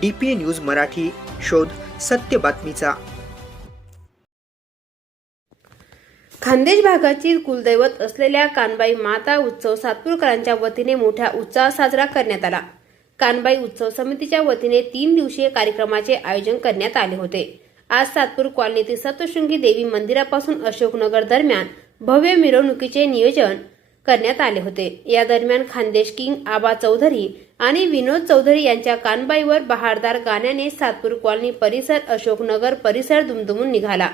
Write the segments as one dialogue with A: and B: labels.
A: D P news Marathi शोध सत्य बातमीचा.
B: खानदेश भागाची कुलदैवत असलेल्या कानबाई माता उत्सव सातपूरकरांच्या वतीने मोठ्या उत्साहात साजरा करण्यात आला. कानबाई उत्सव समितीच्या वतीने तीन दिवसीय कार्यक्रमाचे आयोजन करण्यात आले होते. आज सातपूर कॉलनीतील सप्तशृंगी देवी मंदिरापासून अशोकनगर दरम्यान भव्य मिरवणुकीचे नियोजन करण्यात आले होते. या दरम्यान खानदेश किंग आबा चौधरी आणि विनोद चौधरी यांच्या कानबाईवर बहारदार गाण्याने सातपूर कॉलनी परिसर अशोकनगर परिसर दुमदुमून निघाला.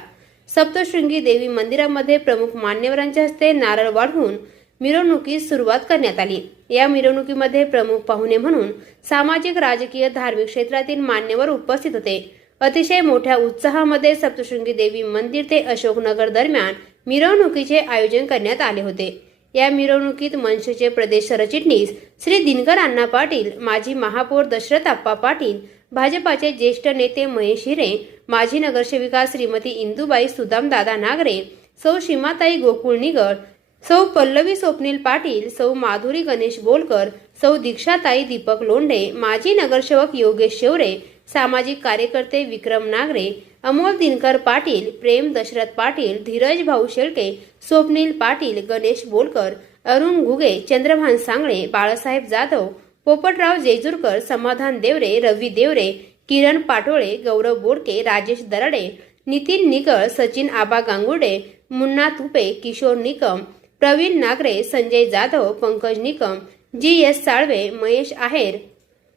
B: सप्तशृंगी देवी मंदिरामध्ये प्रमुख मान्यवरांच्या हस्ते नारळ वाढवून मिरवणुकीस सुरुवात करण्यात आली. या मिरवणुकीमध्ये प्रमुख पाहुणे म्हणून सामाजिक राजकीय धार्मिक क्षेत्रातील मान्यवर उपस्थित होते. अतिशय मोठ्या उत्साहामध्ये सप्तशृंगी देवी मंदिर ते अशोकनगर दरम्यान मिरवणुकीचे आयोजन करण्यात आले होते. या मिरवणुकीत मनसेचे प्रदेश सरचिटणीस श्री दिनकर अण्णा पाटील माजी महापौर दशरथ आप्पा पाटील भाजपाचे ज्येष्ठ नेते महेश हिरे माजी नगरसेविका श्रीमती इंदुबाई सुदामदादा नागरे सौ सीमाताई गोकुळ निगड सौ पल्लवी स्वप्नील पाटील सौ माधुरी गणेश बोलकर सौ दीक्षाताई दीपक लोंढे माजी नगरसेवक योगेश शेवरे सामाजिक कार्यकर्ते विक्रम नागरे अमोल दिनकर पाटील प्रेम दशरथ पाटील धीरज भाऊ शेळके स्वप्नील पाटील गणेश बोलकर अरुण घुगे चंद्रभान सांगळे बाळासाहेब जाधव पोपटराव जेजुरकर समाधान देवरे रवी देवरे किरण पाटोळे गौरव बोडके राजेश दराडे नितीन निकळ सचिन आबा गांगुडे मुन्ना तुपे किशोर निकम प्रवीण नागरे संजय जाधव पंकज निकम जी एस साळवे महेश आहेर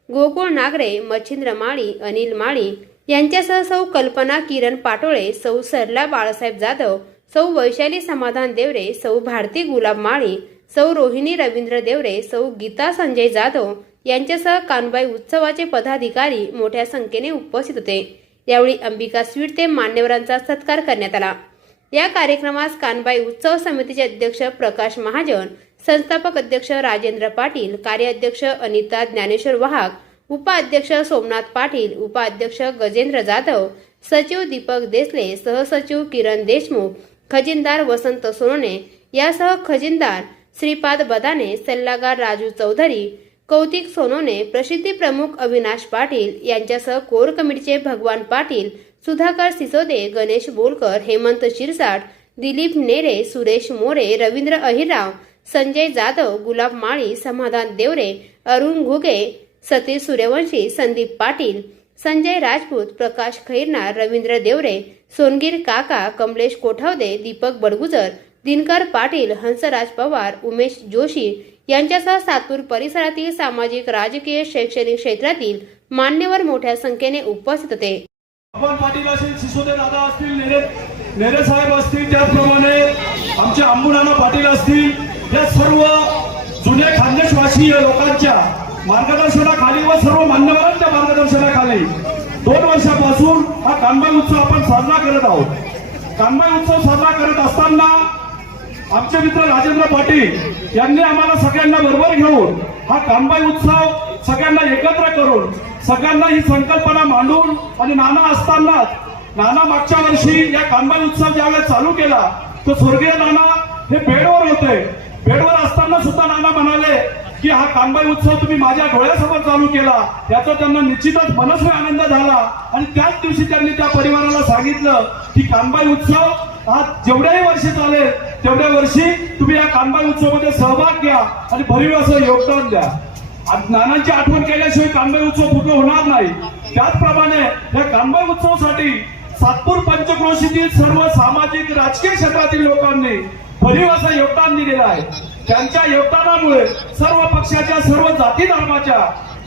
B: गोकुळ नागरे मच्छिंद्र माळी अनिल माळी यांच्यासह सौ कल्पना किरण पाटोळे सौ सरला बाळासाहेब जाधव सौ वैशाली समाधान देवरे सौ भारती गुलाब माळी सौ रोहिणी रवींद्र देवरे सौ गीता संजय जाधव यांच्यासह कानबाई उत्सवाचे पदाधिकारी मोठ्या संख्येने उपस्थित होते. यावेळी अंबिका स्वीट ते मान्यवरांचा सत्कार करण्यात आला. या कार्यक्रमास कानबाई उत्सव समितीचे अध्यक्ष प्रकाश महाजन संस्थापक अध्यक्ष राजेंद्र पाटील कार्याध्यक्ष अनिता ज्ञानेश्वर वाहक उपाध्यक्ष सोमनाथ पाटील उपाध्यक्ष गजेंद्र जाधव सचिव दीपक देसले सहसचिव किरण देशमुख खजिनदार वसंत सोनोने यासह खजिनदार श्रीपाद बदाने सल्लागार राजू चौधरी कौतिक सोनोने प्रसिद्धी प्रमुख अविनाश पाटील यांच्यासह कोर कमिटीचे भगवान पाटील सुधाकर सिसोदे गणेश बोलकर हेमंत शिरसाट दिलीप नेरे सुरेश मोरे रवींद्र अहिरराव संजय जाधव गुलाब माळी समाधान देवरे अरुण घुगे सतीश सूर्यवंशी संदीप पाटील संजय राजपूत प्रकाश खैरनार रवींद्र देवरे सोनगीर काका कमलेश कोठावदे दीपक बडगुजर दिनकर पाटील हंसराज पवार उमेश जोशी यांच्यासह सातूर परिसरातील सामाजिक राजकीय शैक्षणिक क्षेत्रातील मान्यवर मोठ्या संख्येने उपस्थित होते.
C: पाटील असेल सिसोदे दादा असतील नेरे नेरे साहेब असतील त्याचप्रमाणे आमचे अंबुनाना पाटील असतील या सर्व जुन्या खानदेशवासीय लोकांच्या मार्गदर्शनाखाली व सर्व मान्यवरांच्या मार्गदर्शनाखाली दोन वर्षापासून हा कानबाई उत्सव आपण साजरा करत आहोत. कानबाई उत्सव साजरा करत असताना आमचे मित्र राजेंद्र पाटील यांनी आम्हाला सगळ्यांना बरोबर घेऊन हा कानबाई उत्सव सगळ्यांना एकत्र करून सगळ्यांना ही संकल्पना मांडून आणि नाना असतानाच नाना मागच्या वर्षी या कानबाई उत्सव ज्यावेळेस चालू केला तो स्वर्गीय नाना हे बेडवर होते. बेडवर असताना सुद्धा नाना म्हणाले की हा कानबाई उत्सव तुम्ही माझ्या डोळ्यासमोर चालू केला. याचा त्यांना निश्चितच मनस्वी आनंद झाला. आणि त्याच दिवशी त्यांनी त्या परिवाराला सांगितलं की कानबाई उत्सव हा जेवढ्याही वर्षी चालेल तेवढ्या वर्षी तुम्ही या कानबाई उत्सवामध्ये सहभाग घ्या आणि भरीव असं योगदान द्या. आज नानांची आठवण केल्याशिवाय कानबाई उत्सव पूर्ण होणार नाही. त्याचप्रमाणे या कानबाई उत्सवासाठी सातपूर पंचक्रोशीतील सर्व सामाजिक राजकीय क्षेत्रातील लोकांनी भरीव असं योगदान दिलेलं आहे. त्यांच्या योगदानामुळे सर्व पक्षाच्या सर्व जाती धर्माच्या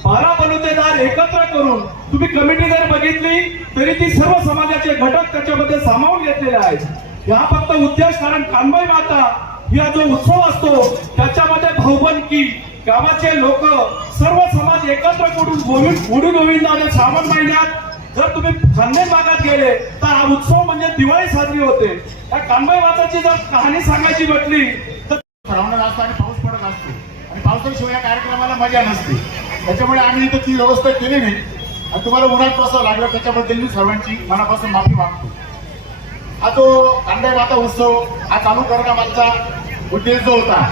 C: बारा बलुतेदार एकत्र करून तुम्ही कमिटी जर बघितली तरी ती सर्व समाजाचे घटक त्याच्यामध्ये सामावून घेतलेले आहेत. हा फक्त उद्देश कारण कानबाई माता हा जो उत्सव असतो त्याच्यामध्ये भाऊबंदकी गावाचे लोक सर्व समाज एकत्र करून गोविंद गोविंदाने श्रावण महिन्यात जर तुम्ही खानदेश भागात गेले तर हा उत्सव म्हणजे दिवाळी साजरी होते. या कानबाई माताची जर कहाणी सांगायची म्हटली तर
D: श्रावणात असतो आणि पाऊस पडत असतो. आणि पावसाशिवाय या कार्यक्रमाला मजा नसते. त्याच्यामुळे आम्ही इथं ती व्यवस्था केली नाही. आणि तुम्हाला उन्हात कसं लागलं त्याच्याबद्दल मी सर्वांची मनापासून माफी मागतो. हा तो कांदे माता उत्सव हा चालू करण्यामागचा उद्देश जो होता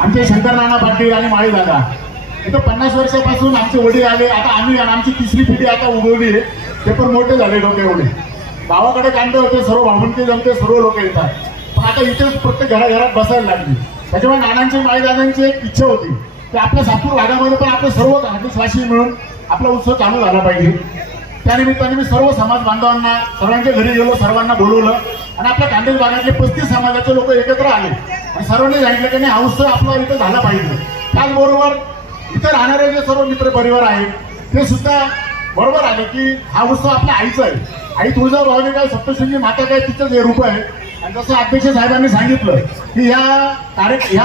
D: आमचे शंकर नाना पाटील आणि माळी दादा इथं पन्नास वर्षापासून आमचे वडील आले आता आम्ही आणि आमची तिसरी पिढी आता उगवली आहे. ते पण मोठे झाले डोके एवढे. गावाकडे कांदे होते सर्व भावंते जमते सर्व लोक येतात. पण आता इथेच प्रत्येक घराघरात बसायला लागली. त्याच्यामुळे नानांची माईदादांची एक इच्छा होती. की आपल्या सातपूर भागामध्ये पण आपले सर्व खानदेशवासी मिळून आपला उत्सव चालू झाला पाहिजे. त्यानिमित्ताने मी सर्व समाज बांधवांना सर्वांच्या घरी गेलो सर्वांना बोलवलं. आणि आपल्या खानदेश भागातले पस्तीस समाजाचे लोक एकत्र आले. आणि सर्वांनी सांगितलं की नाही हा उत्सव आपला इथं झाला पाहिजे. त्याचबरोबर इथं राहणारे जे सर्व मित्र परिवार आहेत ते सुद्धा बरोबर आहे की हा उत्सव आपल्या आईचा आहे. आई तुळजाभवानी काय सप्तशृंगी माता काय तिचंच हे रूप आहे. आणि जसं अध्यक्ष साहेबांनी सांगितलं की ह्या कार्य ह्या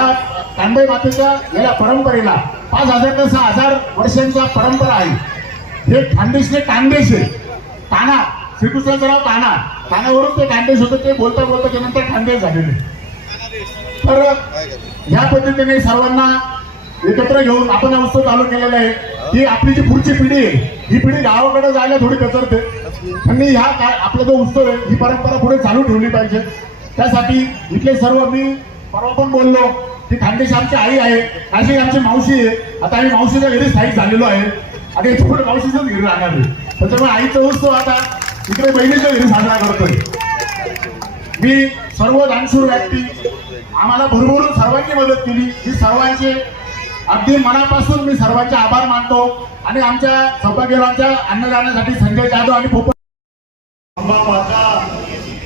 D: कांबाई मातेच्या या परंपरेला पाच हजार ते सहा हजार वर्षांचा परंपरा आहे. हे खानदेशने कांदेश आहे. ताना श्रीकृष्णाचं नाव काना कानावरून ते कांदेश होतं ते बोलता बोलता त्यानंतर खानदेश झालेले. तर ह्या पद्धतीने सर्वांना एकत्र घेऊन आपण हा उत्सव चालू केलेला आहे. ही आपली जी पुढची पिढी आहे ही पिढी गावाकडे जायला थोडी कचरते आणि ह्या का- आपला जो उत्सव आहे ही परंपरा पुढे चालू ठेवली पाहिजे. त्यासाठी इथले सर्व मी परवा पण बोललो की खानदेश आमची आई आहे नाशिक आमची मावशी आहे. आता आम्ही मावशीच्या घरी स्थायिक झालेलो आहे. आणि इथे पुढे मावशीच्याच घरी राहणार आहे. त्याच्यामुळे आईचा उत्सव आता इकडे बहिणीच्या घरी साजरा करतोय. मी सर्व दानशूर व्यक्ती आम्हाला भरभरून सर्वांची मदत केली. मी सर्वांचे अगदी मनापासून मी सर्वांचे आभार मानतो आणि आमच्या सौभाग्यवानच्या अन्नदानासाठी संजय जाधव आणि पोपट
E: अंबा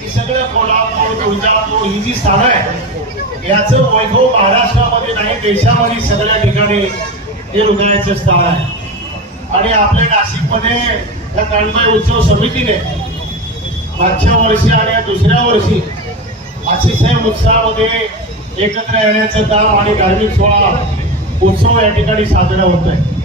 E: सगळं कोल्हापूर तुळजापूर ही जी स्थानं आहे याचं वैभव महाराष्ट्रामध्ये नाही देशामध्ये सगळ्या ठिकाणी हे हृदयाचं स्थान आहे. आणि आपल्या नाशिकमध्ये या काणबाई उत्सव समितीने मागच्या वर्षी आणि या दुसऱ्या वर्षी अतिशय उत्साहामध्ये एकत्र येण्याचं काम आणि धार्मिक सोहळा उत्सव या ठिकाणी साजरा होत आहे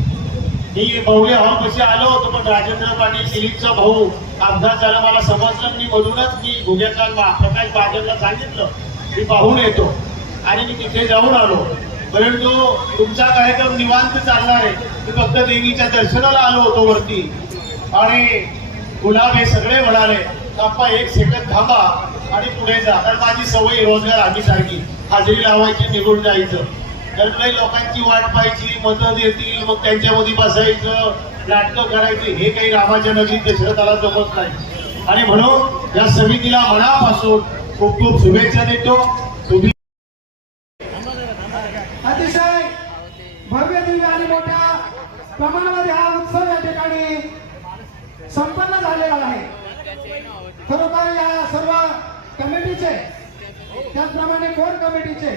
E: मी बहुले हॉल आलो होतो पण राजेंद्र पाटील दिलीपचा भाऊ अपघात झाला. मला समजलं मी म्हणूनच मी गुग्याचा प्रकाश बाजारला सांगितलं. मी पाहून येतो. आणि मी तिथे जाऊन आलो. परंतु तुमचा कार्यक्रम निवांत चालणार आहे. मी फक्त देवीच्या दर्शनाला आलो होतो वरती. आणि गुलाब हे सगळे म्हणाले आप्पा एक सेकंद थांबा. आणि पुढे जा. कारण माझी सवय रोजगार आम्ही सारखी हाजरी लावायची निघून जायचं. तर काही लोकांची वाट पाहायची मतं देतील मग त्यांच्यामध्ये बसायचं नाटकं करायची हे काही रामाच्या नजीक दशरथाला जमत नाही. आणि म्हणून या समितीला मनापासून खूप खूप शुभेच्छा देतो. तुम्ही
F: अतिशय भव्य दिव्य आणि मोठ्या प्रमाणामध्ये हा उत्सव या ठिकाणी संपन्न झालेला आहे. खरोखर या सर्व कमिटीचे त्याचप्रमाणे कोर कमिटीचे